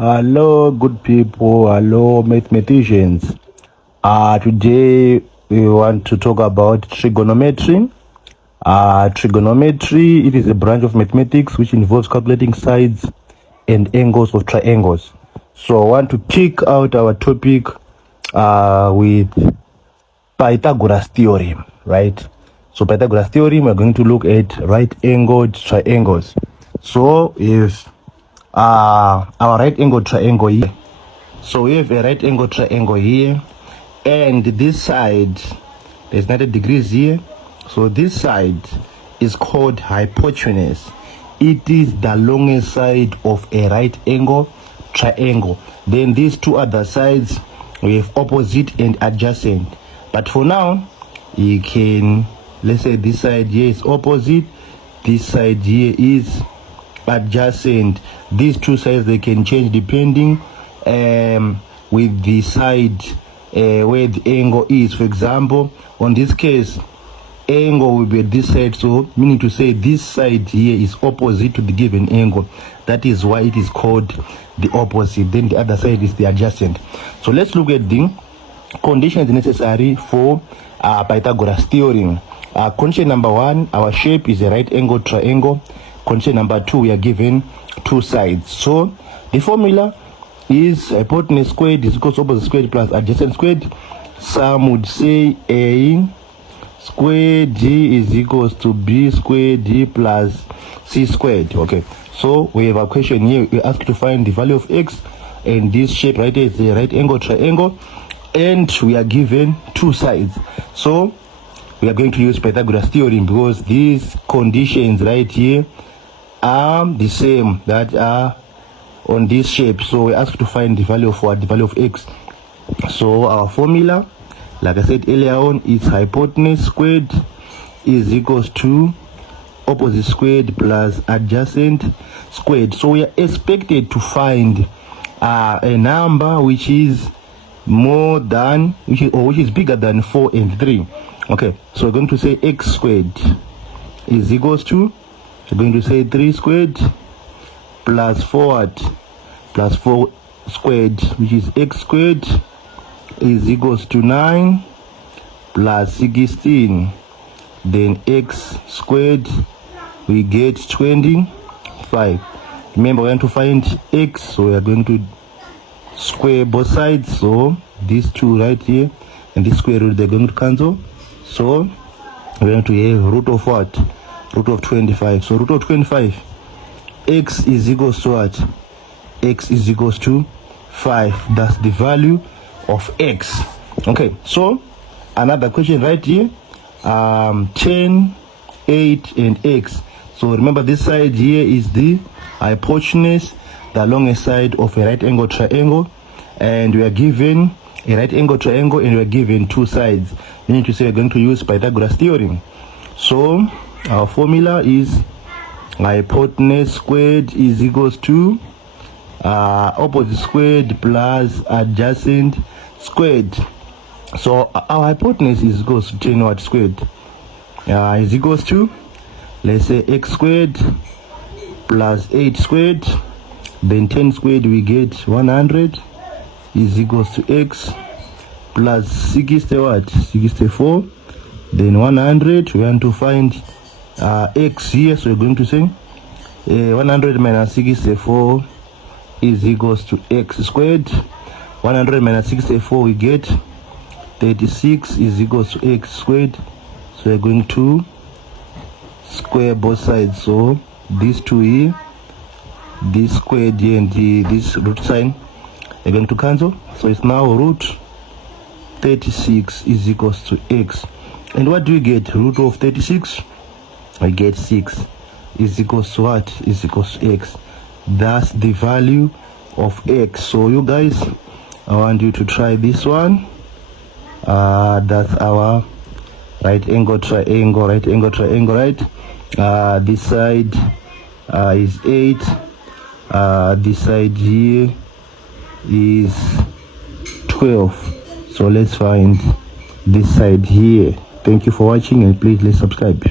Hello, good people. Hello, mathematicians. Today we want to talk about trigonometry. Trigonometry, it is a branch of mathematics which involves calculating sides and angles of triangles. So I want to kick out our topic with Pythagoras Theorem, right? So Pythagoras Theorem, we're going to look at right-angled triangles. So if our right angle triangle here, so we have a right angle triangle here, and this side there's 90 degrees here, so this side is called hypotenuse. It is the longest side of a right angle triangle. Then these two other sides we have opposite and adjacent, but for now you can, let's say this side here is opposite, this side here is adjacent. These two sides, they can change depending with the side where the angle is. For example, on this case, angle will be at this side, so meaning to say this side here is opposite to the given angle. That is why it is called the opposite. Then the other side is the adjacent. So let's look at the conditions necessary for Pythagoras theorem. Condition number one, our shape is a right angle triangle. Condition number two, we are given two sides. So the formula is hypotenuse squared is equals to opposite squared plus adjacent squared. Some would say A squared D is equals to B squared D plus C squared. Okay, so we have a question here. We ask to find the value of X, and this shape right here is a right angle triangle, and we are given two sides. So we are going to use Pythagoras theorem because these conditions right here are the same that are on this shape. So we ask to find the value of what? The value of X. So our formula, like I said earlier on, is hypotenuse squared is equals to opposite squared plus adjacent squared. So we are expected to find a number which is more than, which is bigger than 4 and 3. Okay, so we're going to say X squared is equals to, we're going to say 3 squared plus 4 plus 4 squared, which is X squared is equals to 9 plus 16. Then X squared, we get 25. Remember, we want to find X, so we are going to square both sides. So these two right here and this square root, they're going to cancel. So we're going to have root of what? Root of 25. So root of 25, X is equals to what? X is equals to 5. That's the value of X. Okay, so another question right here, 10, 8 and X. So remember, this side here is the hypotenuse, the longest side of a right angle triangle, and we are given a right angle triangle and we are given two sides. We need to say we're going to use Pythagoras theorem. So our formula is hypotenuse squared is equals to opposite squared plus adjacent squared. So our hypotenuse is equals to 10 what squared is equals to, let's say, X squared plus 8 squared, then 10 squared we get 100 is equals to X plus 60 what? 64. Then 100, we want to find X here, so we're going to say 100 minus 64 is equals to X squared. 100 minus 64 we get 36 is equals to X squared. So we're going to square both sides. So these two here, this squared here and this root sign, are going to cancel. So it's now root 36 is equals to X. And what do we get? Root of 36, I get 6 is equals to what? Is equals to X. That's the value of X. So you guys, I want you to try this one. That's our right angle triangle, right? This side is 8. This side here is 12. So let's find this side here. Thank you for watching, and please let's subscribe.